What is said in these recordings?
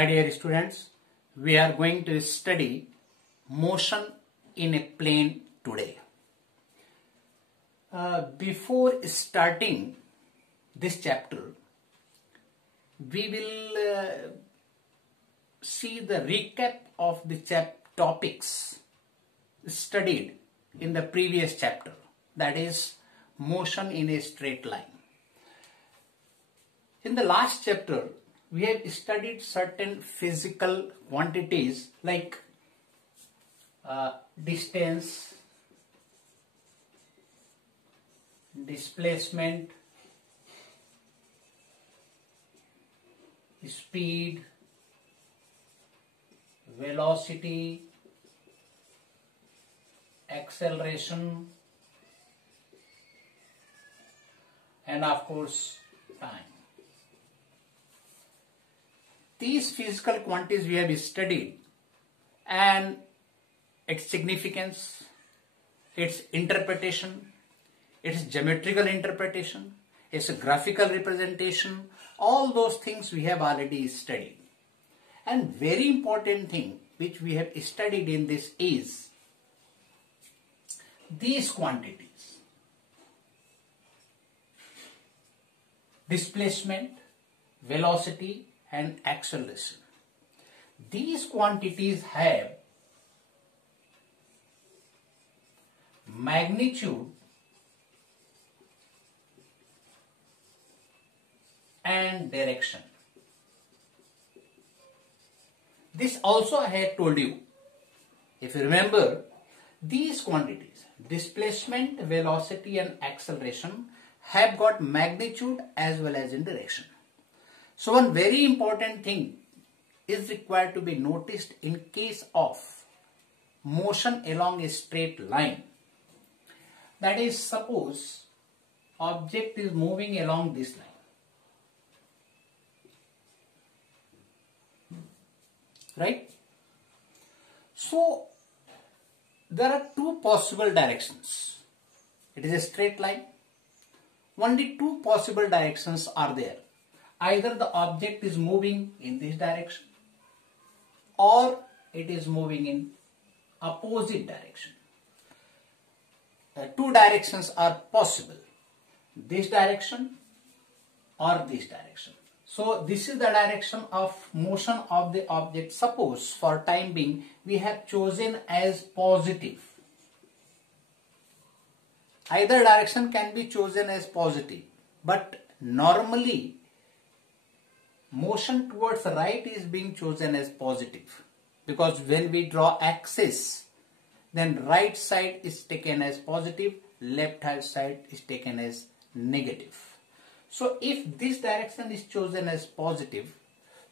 My dear students, we are going to study motion in a plane today. Before starting this chapter, we will see the recap of the topics studied in the previous chapter, that is motion in a straight line. In the last chapter, we have studied certain physical quantities like distance, displacement, speed, velocity, acceleration, and of course time. These physical quantities we have studied and its significance, its interpretation, its geometrical interpretation, its graphical representation, all those things we have already studied. And very important thing which we have studied in this is these quantities: displacement, velocity, and acceleration. These quantities have magnitude and direction. This also I had told you. If you remember, these quantities, displacement, velocity, and acceleration, have got magnitude as well as in direction. So one very important thing is required to be noticed in case of motion along a straight line. That is, suppose object is moving along this line. Right? So there are two possible directions. It is a straight line. Only two possible directions are there. Either the object is moving in this direction or it is moving in opposite direction. Two directions are possible, this direction or this direction. So this is the direction of motion of the object. Suppose for time being we have chosen as positive. Either direction can be chosen as positive, but normally motion towards the right is being chosen as positive, because when we draw axis, then right side is taken as positive, left hand side is taken as negative. So if this direction is chosen as positive,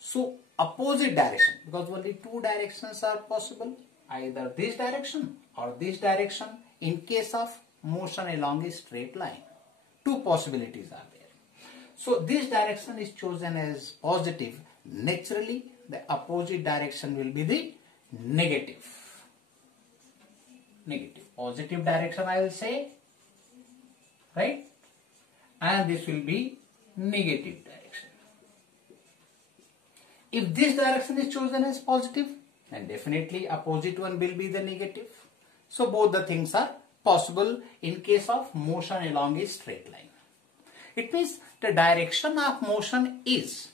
so opposite direction, because only two directions are possible, either this direction or this direction in case of motion along a straight line. Two possibilities are there. So this direction is chosen as positive. Naturally, the opposite direction will be the negative. Positive direction I will say, right? And this will be negative direction. If this direction is chosen as positive, then definitely opposite one will be the negative. So both the things are possible in case of motion along a straight line. It means the direction of motion is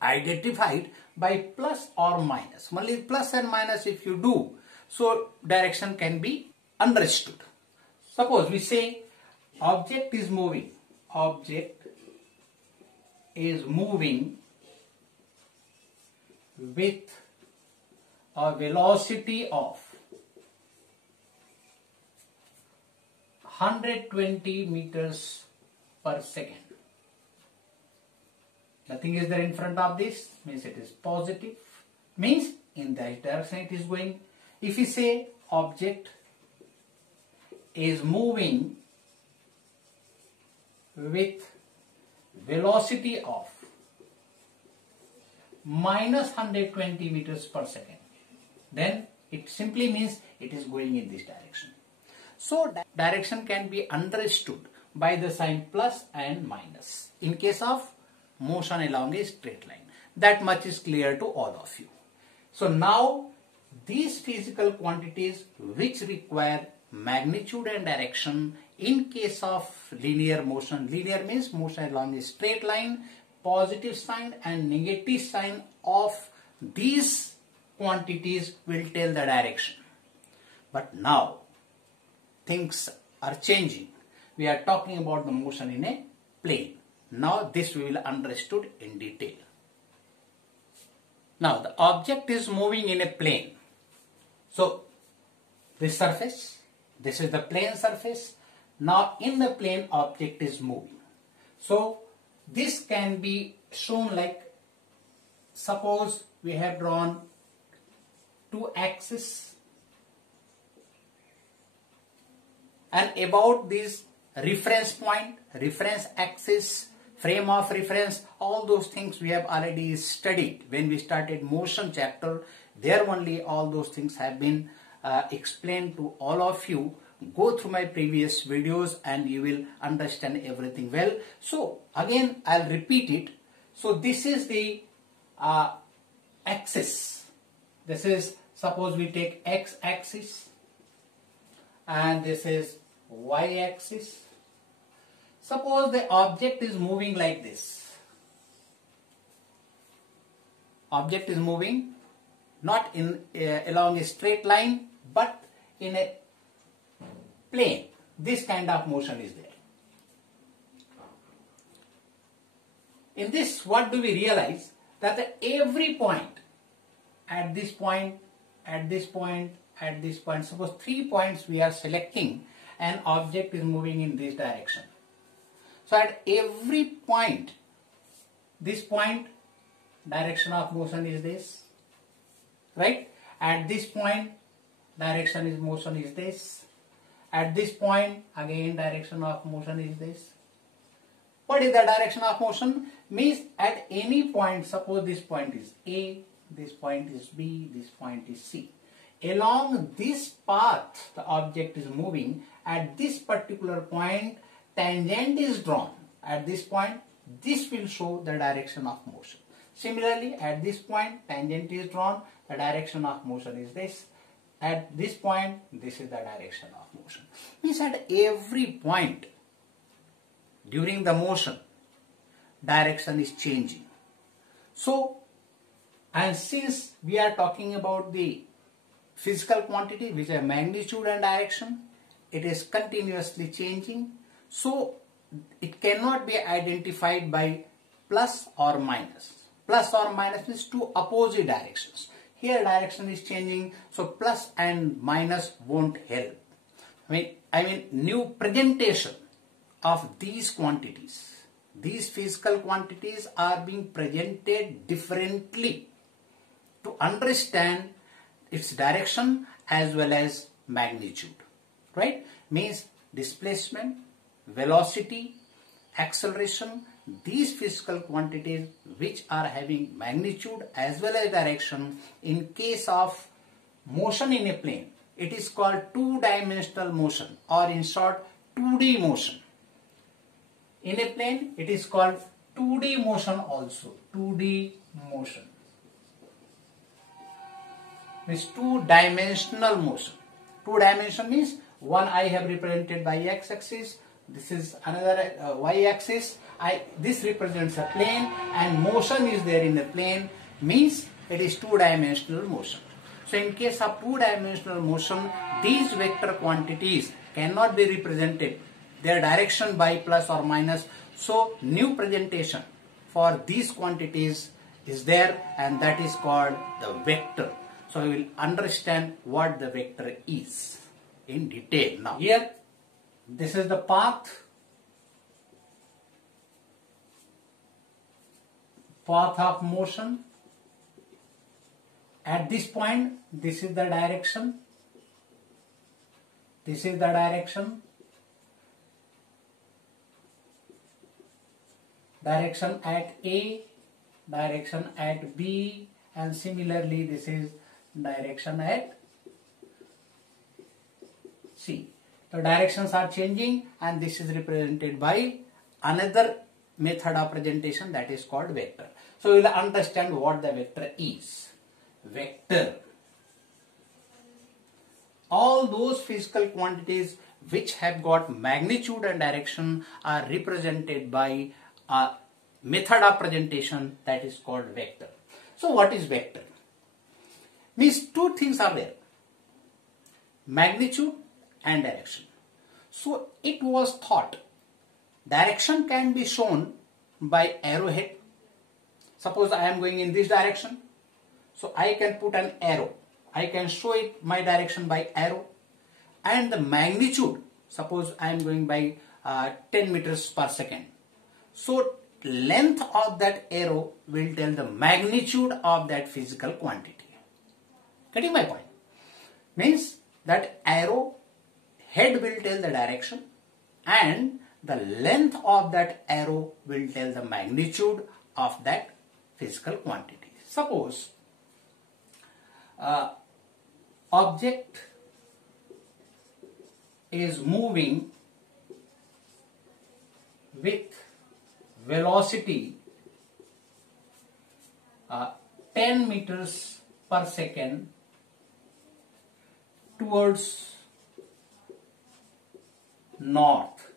identified by plus or minus. Only plus and minus if you do, so direction can be understood. Suppose we say object is moving. Object is moving with a velocity of 120 meters per second. Nothing is there in front of this, means it is positive, means in that direction it is going. If we say object is moving with velocity of minus 120 meters per second, then it simply means it is going in this direction. So direction can be understood by the sign plus and minus in case of motion along a straight line. That much is clear to all of you. So now these physical quantities which require magnitude and direction in case of linear motion. Linear means motion along a straight line. Positive sign and negative sign of these quantities will tell the direction. But now things are changing. We are talking about the motion in a plane. Now this we will understood in detail. Now the object is moving in a plane. So this surface, this is the plane surface. Now in the plane object is moving. So this can be shown like, suppose we have drawn two axes, and about this reference point, reference axis, frame of reference, all those things we have already studied when we started motion chapter. There only all those things have been explained to all of you. Go through my previous videos and you will understand everything well. So again I'll repeat it. So this is the axis. This is, suppose we take x axis and this is y axis. Suppose the object is moving like this. Object is moving not in along a straight line but in a plane. This kind of motion is there. In this, what do we realize? That at every point, at this point, at this point, at this point, suppose 3 points we are selecting, an object is moving in this direction. So at every point, this point, direction of motion is this, right? At this point, direction is motion is this. At this point, again direction of motion is this. What is the direction of motion? Means at any point, suppose this point is A, this point is B, this point is C. Along this path, the object is moving. At this particular point, tangent is drawn. At this point, this will show the direction of motion. Similarly, at this point, tangent is drawn. The direction of motion is this. At this point, this is the direction of motion. Means at every point during the motion, direction is changing. So, and since we are talking about the physical quantity which are magnitude and direction, it is continuously changing. So, it cannot be identified by plus or minus. Plus or minus means two opposite directions. Here direction is changing, so plus and minus won't help. I mean new presentation of these quantities. These physical quantities are being presented differently to understand its direction as well as magnitude. Right? Means displacement, velocity, acceleration, these physical quantities which are having magnitude as well as direction. In case of motion in a plane, it is called two-dimensional motion, or in short 2D motion. In a plane it is called 2D motion also. 2D motion means two-dimensional motion. Two-dimension means one I have represented by x-axis, this is another y-axis. This represents a plane and motion is there in the plane, means it is two-dimensional motion. So in case of two-dimensional motion, these vector quantities cannot be represented, their direction by plus or minus. So new presentation for these quantities is there, and that is called the vector. So we will understand what the vector is in detail now. Here, this is the path of motion. At this point, this is the direction. This is the direction. Direction at A, direction at B, and similarly this is direction at C. The directions are changing, and this is represented by another method of presentation, that is called vector. So we will understand what the vector is. Vector. All those physical quantities which have got magnitude and direction are represented by a method of presentation that is called vector. So what is vector? Means two things are there, magnitude and direction. So it was thought direction can be shown by arrowhead. Suppose I am going in this direction, so I can put an arrow. I can show it my direction by arrow, and the magnitude, suppose I am going by 10 meters per second. So length of that arrow will tell the magnitude of that physical quantity. Getting my point? Means that arrow head will tell the direction and the length of that arrow will tell the magnitude of that physical quantity. Suppose object is moving with velocity 10 meters per second towards north.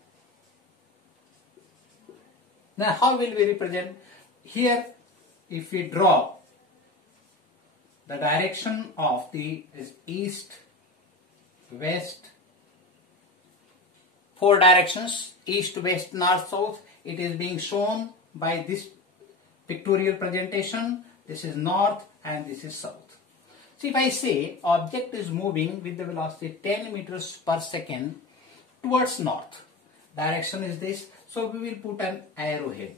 Now how will we represent? Here if we draw the direction of the east, west, four directions, east, west, north, south, it is being shown by this pictorial presentation. This is north and this is south. So if I say object is moving with the velocity 10 meters per second towards north, direction is this, so we will put an arrowhead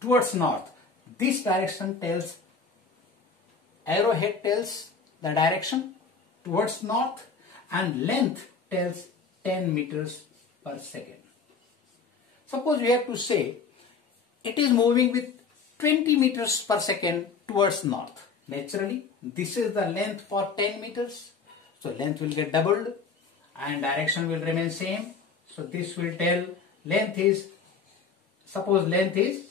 towards north. This direction tells, arrowhead tells the direction towards north and length tells 10 meters per second. Suppose we have to say it is moving with 20 meters per second towards north. Naturally, this is the length for 10 meters. So length will get doubled and direction will remain same. So this will tell length is, suppose length is,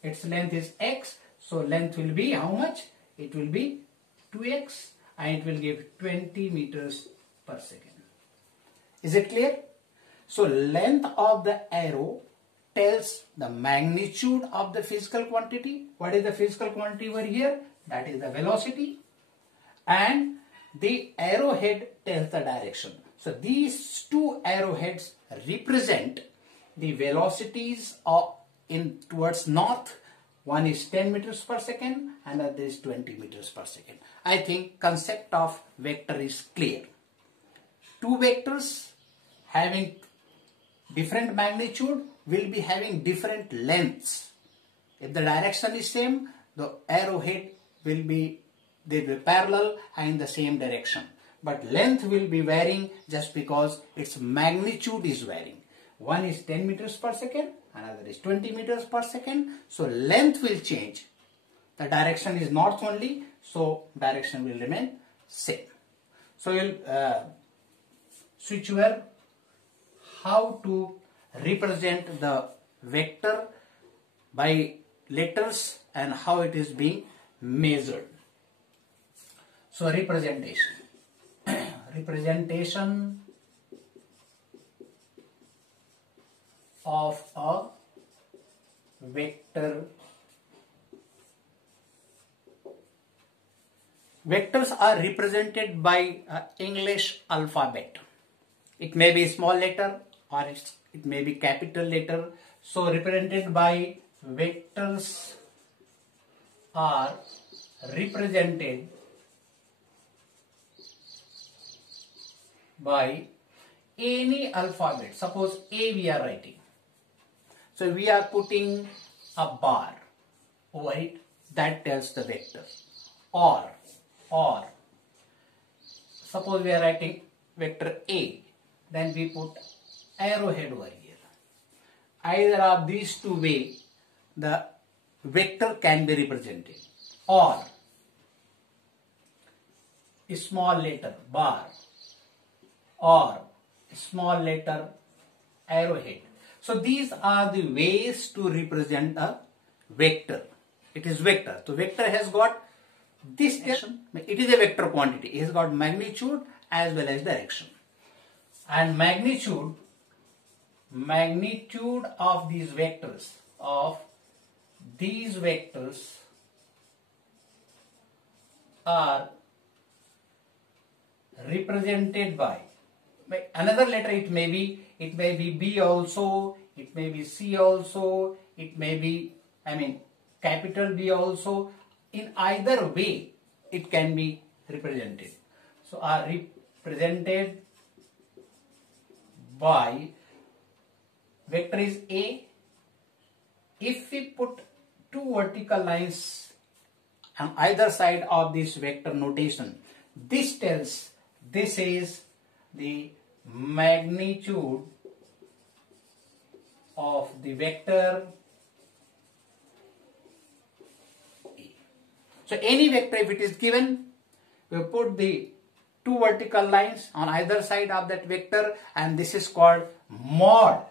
its length is x. So length will be how much? It will be 2x and it will give 20 meters per second. Is it clear? So length of the arrow tells the magnitude of the physical quantity. What is the physical quantity over here? That is the velocity. And the arrowhead tells the direction. So these two arrowheads represent the velocities of in towards north. One is 10 meters per second and another is 20 meters per second. I think concept of vector is clear. Two vectors having different magnitude will be having different lengths. If the direction is same, the arrowhead will be, they will be parallel and in the same direction. But length will be varying just because its magnitude is varying. One is 10 meters per second, another is 20 meters per second. So length will change. The direction is north only, so direction will remain same. So you will switch over how to represent the vector by letters and how it is being measured. So representation. Representation of a vector. Vectors are represented by English alphabet. It may be small letter or it may be capital letter. So represented by vectors are represented by any alphabet. Suppose A we are writing. So we are putting a bar over it, that tells the vector. Or suppose we are writing vector A, then we put arrowhead over here. Either of these two ways the vector can be represented. Or a small letter bar or a small letter arrowhead. So these are the ways to represent a vector. It is vector. So vector has got this direction. It is a vector quantity. It has got magnitude as well as direction. And magnitude of these vectors are represented by another letter. It may be B also, it may be C also, it may be capital B also. In either way it can be represented. So are represented by vector is A. If we put two vertical lines on either side of this vector notation, this tells this is the magnitude of the vector A. So any vector, if it is given, we put the two vertical lines on either side of that vector, and this is called mod.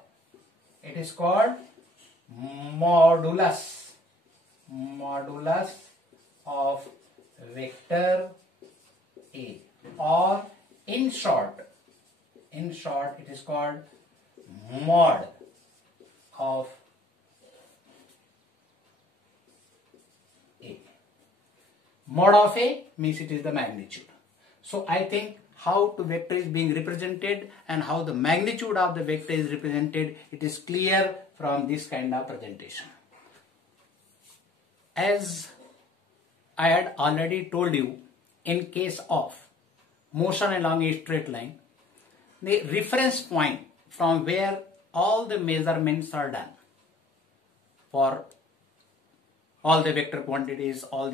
It is called modulus of vector A, or in short it is called mod of A. Mod of A means it is the magnitude. So I think how the vector is being represented and how the magnitude of the vector is represented, it is clear from this kind of presentation. As I had already told you, in case of motion along a straight line, the reference point from where all the measurements are done for all the vector quantities, all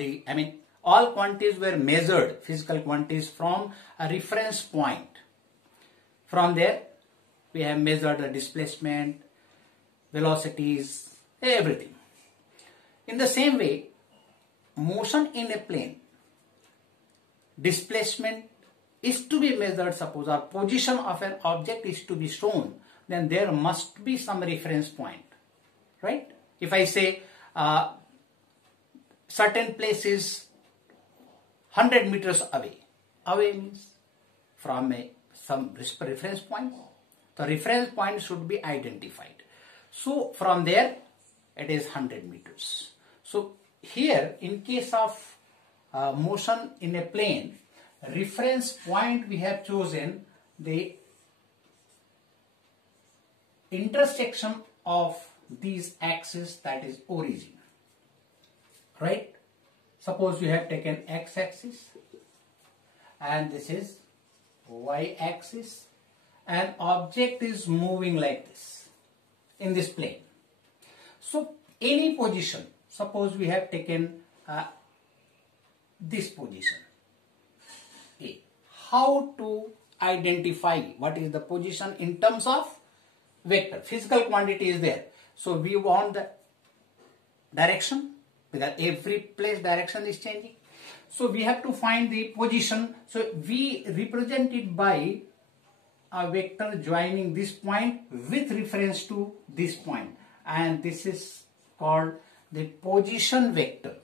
quantities were measured, physical quantities, from a reference point. From there we have measured the displacement, velocities, everything. In the same way, motion in a plane, displacement is to be measured. Suppose our position of an object is to be shown, then there must be some reference point, right? If I say certain place is 100 meters away means from some reference point, the reference point should be identified. So from there it is 100 meters. So here, in case of motion in a plane, reference point we have chosen the intersection of these axes, that is origin, right? Suppose you have taken x-axis and this is y-axis, and object is moving like this in this plane. So any position, suppose we have taken this position A. How to identify what is the position in terms of vector? Physical quantity is there. So we want the direction, because every place direction is changing. So we have to find the position. So we represent it by a vector joining this point with reference to this point, and this is called the position vector.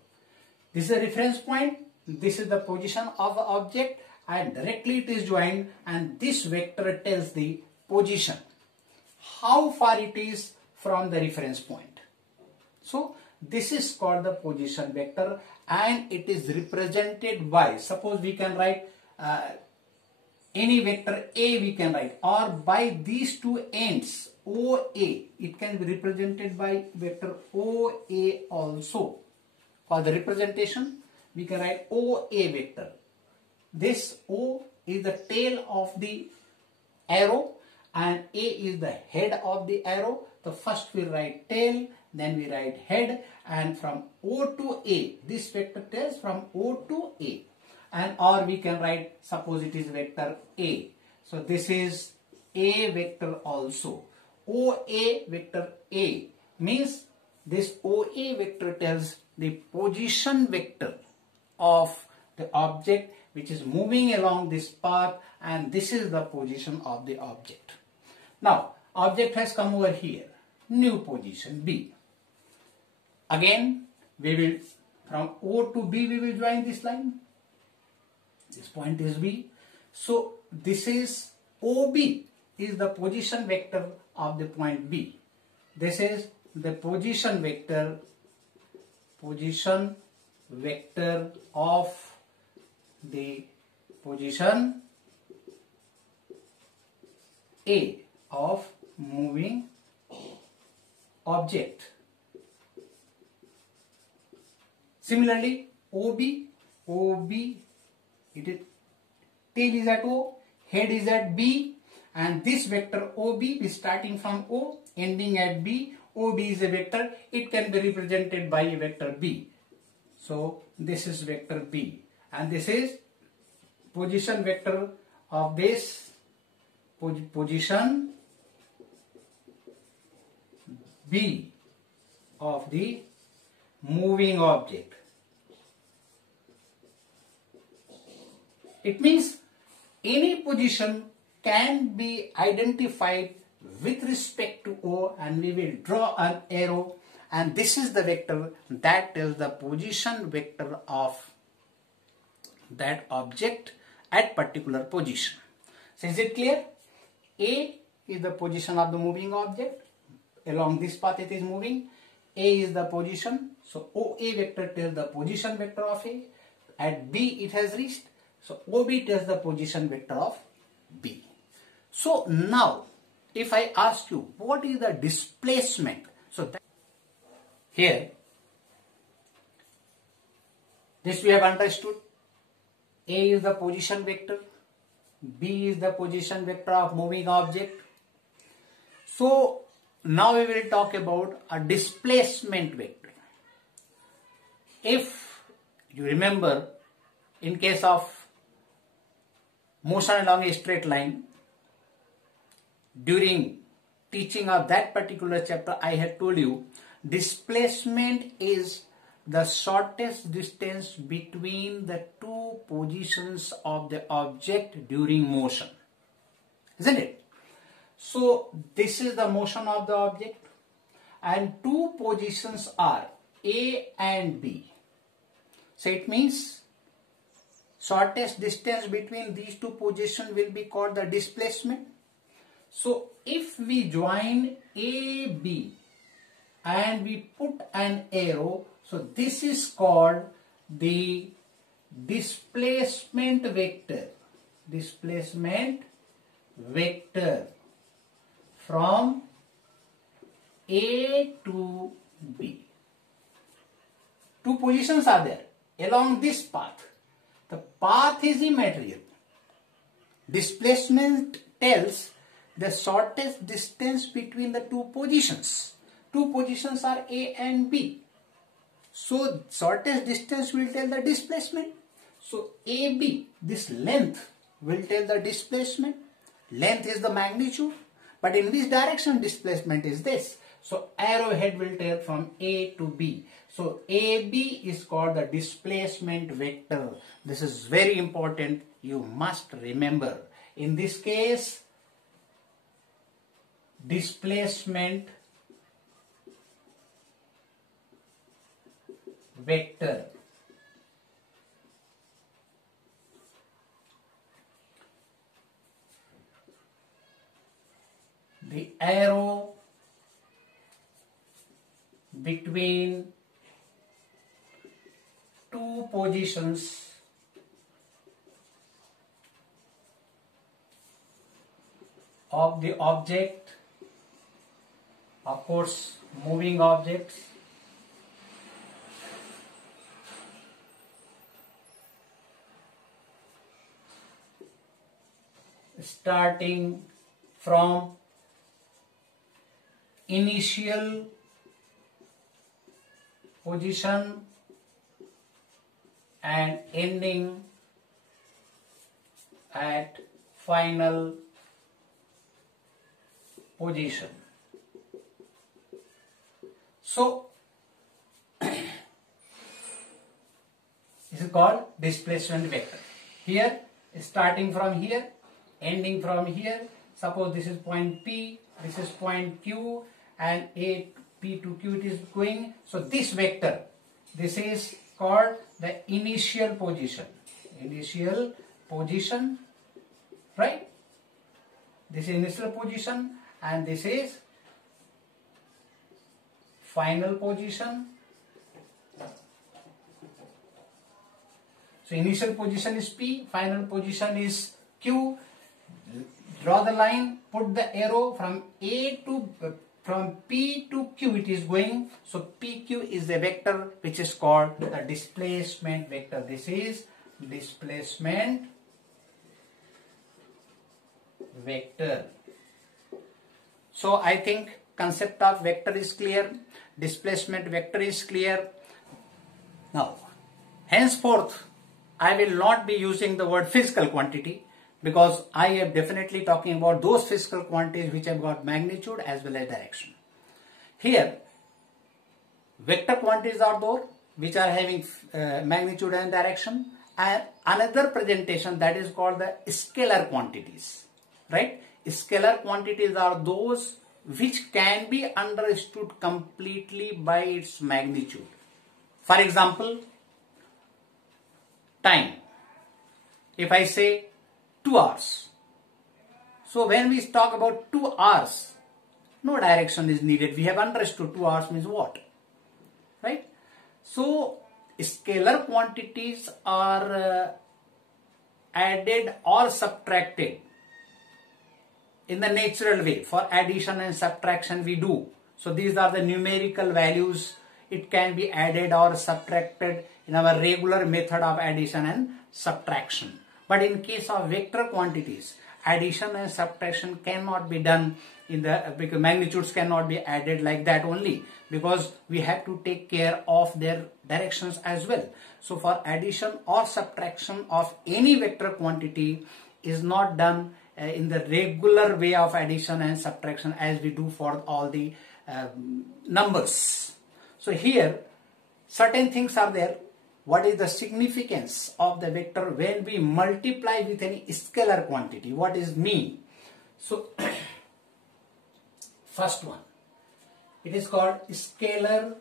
This is a reference point, this is the position of the object, and directly it is joined, and this vector tells the position, how far it is from the reference point. So this is called the position vector, and it is represented by, suppose we can write any vector A we can write, or by these two ends OA, it can be represented by vector OA also. For the representation we can write OA vector. This O is the tail of the arrow and A is the head of the arrow. So first we write tail, then we write head, and from O to A, this vector tells from O to A. And or we can write, suppose it is vector A. So this is A vector also. OA vector A means this OA vector tells the position vector of the object which is moving along this path, and this is the position of the object. Now object has come over here. new position B. Again, we will from O to B we will join this line. This point is B. So this is OB is the position vector of the point B. This is the position vector of the position A of moving object. Similarly, OB, it is tail is at O, head is at B, and this vector OB is starting from O, ending at B. OB is a vector, it can be represented by a vector B. So this is vector B, and this is position vector of this position B of the moving object. It means any position can be identified with respect to O, and we will draw an arrow, and this is the vector that tells the position vector of that object at particular position. So is it clear? A is the position of the moving object. Along this path it is moving. A is the position. So OA vector tells the position vector of A. At B it has reached. So OB tells the position vector of B. So now if I ask you what is the displacement, so that here this we have understood. A is the position vector, B is the position vector of moving object. So now we will talk about a displacement vector. If you remember, in case of motion along a straight line, during teaching of that particular chapter I had told you displacement is the shortest distance between the two positions of the object during motion, isn't it? So this is the motion of the object, and two positions are A and B. So it means shortest distance between these two positions will be called the displacement. So if we join AB and we put an arrow, so this is called the displacement vector. Displacement vector from A to B. Two positions are there along this path. The path is immaterial. Displacement tells the shortest distance between the two positions. Two positions are A and B. So shortest distance will tell the displacement. So AB, this length will tell the displacement. Length is the magnitude, but in which direction displacement is this? So arrowhead will tell from A to B. So AB is called the displacement vector. This is very important. You must remember. In this case, displacement vector. The arrow between two positions of the object, of course moving objects, starting from initial position and ending at final position. So this is called displacement vector. Here, starting from here, ending from here. Suppose this is point P, this is point Q, and P to Q it is going. So this vector, this is called the initial position. Initial position, right? This is initial position and this is final position. So initial position is P, final position is Q. Draw the line, put the arrow from from P to Q it is going. So PQ is the vector which is called the displacement vector. This is displacement vector. So I think concept of vector is clear, displacement vector is clear. Now, henceforth, I will not be using the word physical quantity because I am definitely talking about those physical quantities which have got magnitude as well as direction. Here, vector quantities are those which are having magnitude and direction, and another presentation that is called the scalar quantities, right? Scalar quantities are those which can be understood completely by its magnitude. For example, time. If I say 2 hours. So when we talk about 2 hours, no direction is needed. We have understood 2 hours means what, right? So scalar quantities are added or subtracted in the natural way. For addition and subtraction we do. So these are the numerical values. It can be added or subtracted in our regular method of addition and subtraction. But in case of vector quantities, addition and subtraction cannot be done because magnitudes cannot be added like that only, because we have to take care of their directions as well. So for addition or subtraction of any vector quantity is not done in the regular way of addition and subtraction as we do for all the numbers. So here certain things are there. What is the significance of the vector when we multiply with any scalar quantity? What is mean? So first one, it is called scalar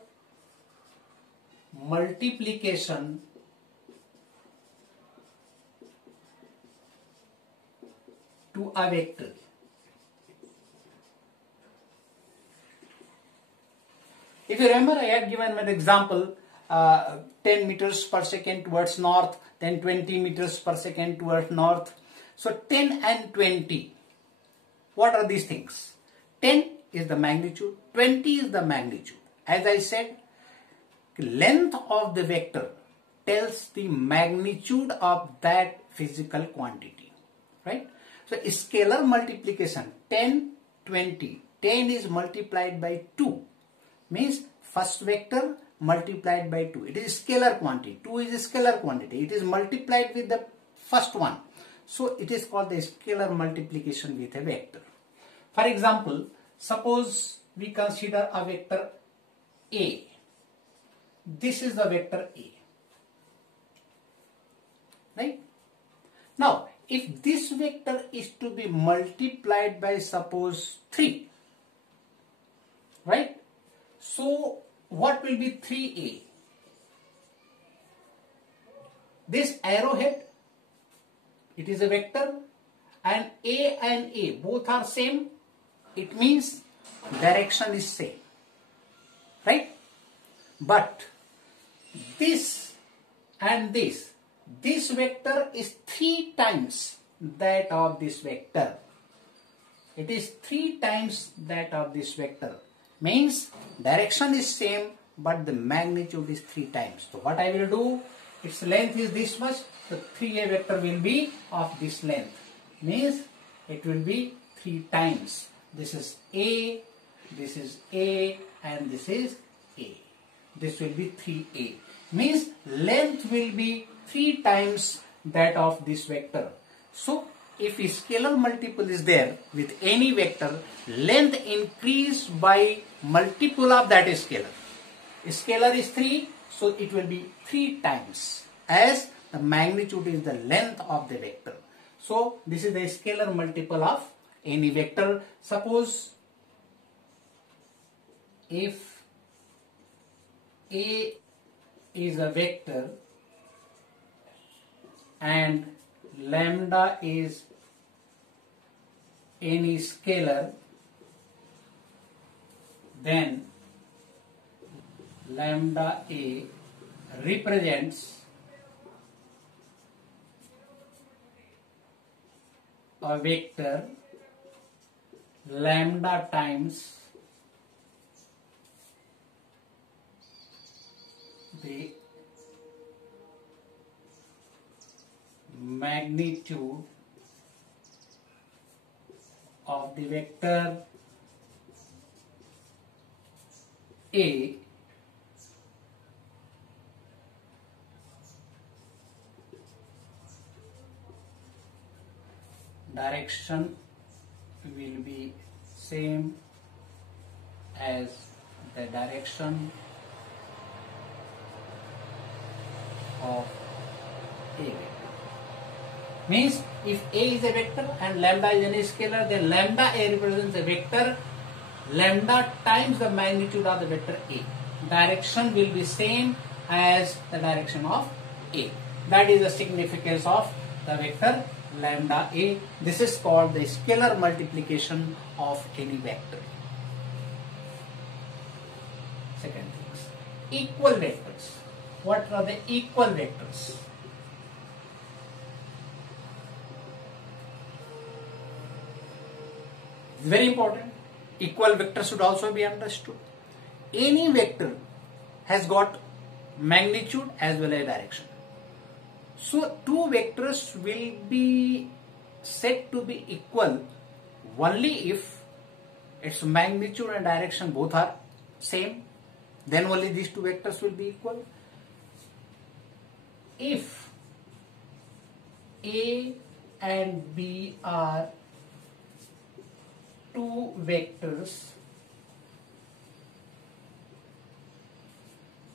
multiplication to a vector. If you remember, I had given an example, 10 meters per second towards north, then 20 meters per second towards north. So 10 and 20, what are these things? 10 is the magnitude, 20 is the magnitude. As I said, length of the vector tells the magnitude of that physical quantity, right? So scalar multiplication, 10, 20, 10 is multiplied by 2, means first vector multiplied by 2. It is scalar quantity. 2 is a scalar quantity. It is multiplied with the first one. So it is called the scalar multiplication with a vector. For example, suppose we consider a vector A. This is the vector A. Right? Now, if this vector is to be multiplied by suppose 3, right? So what will be 3A? This arrowhead, it is a vector, and A both are same. It means direction is same, right? But this and this vector is 3 times that of this vector. It is 3 times that of this vector. Means direction is same but the magnitude is 3 times. So what I will do, its length is this much, so 3A vector will be of this length. Means it will be 3 times. This is A, and this is A. This will be 3A. Means length will be 3 times that of this vector. So if a scalar multiple is there with any vector, length increase by multiple of that scalar. Scalar is 3, so it will be 3 times as the magnitude is the length of the vector. So this is the scalar multiple of any vector. Suppose if A is a vector and lambda is any scalar, then lambda A represents a vector lambda times the magnitude of the vector A direction will be same as the direction of A vector. Means if A is a vector and lambda is any scalar, then lambda A represents a vector lambda times the magnitude of the vector A. Direction will be same as the direction of A. That is the significance of the vector lambda A. This is called the scalar multiplication of any vector. Second things, equal vectors. What are the equal vectors? Very important. Equal vector should also be understood. Any vector has got magnitude as well as direction. So two vectors will be said to be equal only if its magnitude and direction both are same. Then only these two vectors will be equal. If A and B are two vectors,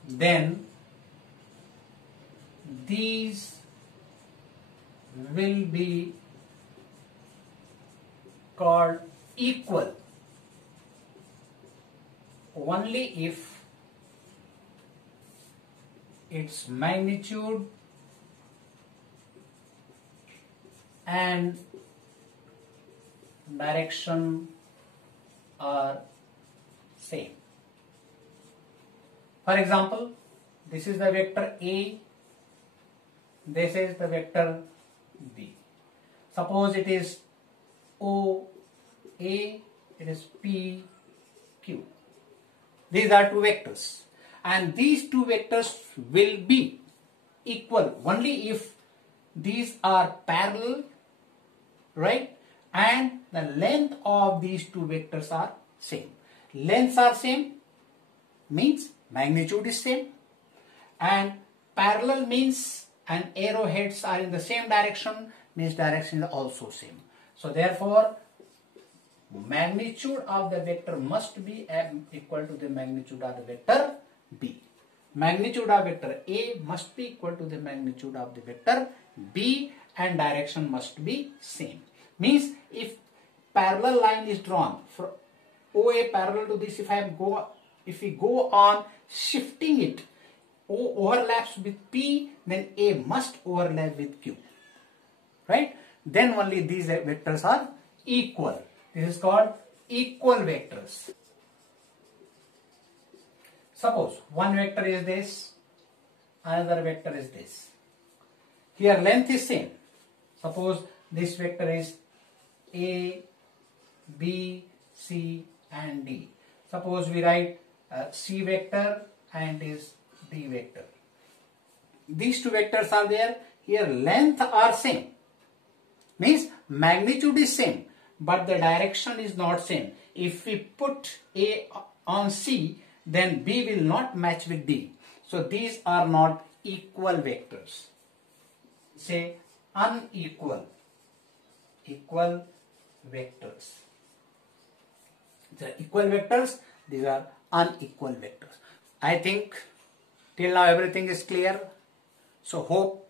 then these will be called equal only if its magnitude and direction are same. For example, this is the vector A, this is the vector B. Suppose it is O A, it is P Q. These are two vectors, and these two vectors will be equal only if these are parallel, right? And the length of these two vectors are same. Lengths are same means magnitude is same, and parallel means and arrowheads are in the same direction means direction is also same. So therefore magnitude of the vector must be equal to the magnitude of the vector B. Magnitude of vector A must be equal to the magnitude of the vector B, and direction must be same. Means if parallel line is drawn for OA parallel to this, if we go on shifting it, O overlaps with P, then A must overlap with Q, right? Then only these vectors are equal. This is called equal vectors. Suppose one vector is this, another vector is this. Here length is same. Suppose this vector is A, B, C and D. Suppose we write C vector and is D vector. These two vectors are there. Here length are same. Means magnitude is same, but the direction is not same. If we put A on C, then B will not match with D. So these are not equal vectors. Say unequal. Equal vectors. The equal vectors, these are unequal vectors. I think till now everything is clear. So hope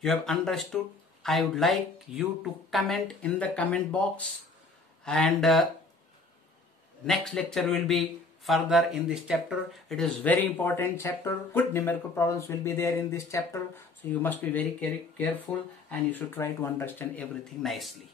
you have understood. I would like you to comment in the comment box, and next lecture will be further in this chapter. It is very important chapter. Good numerical problems will be there in this chapter. So you must be very careful and you should try to understand everything nicely.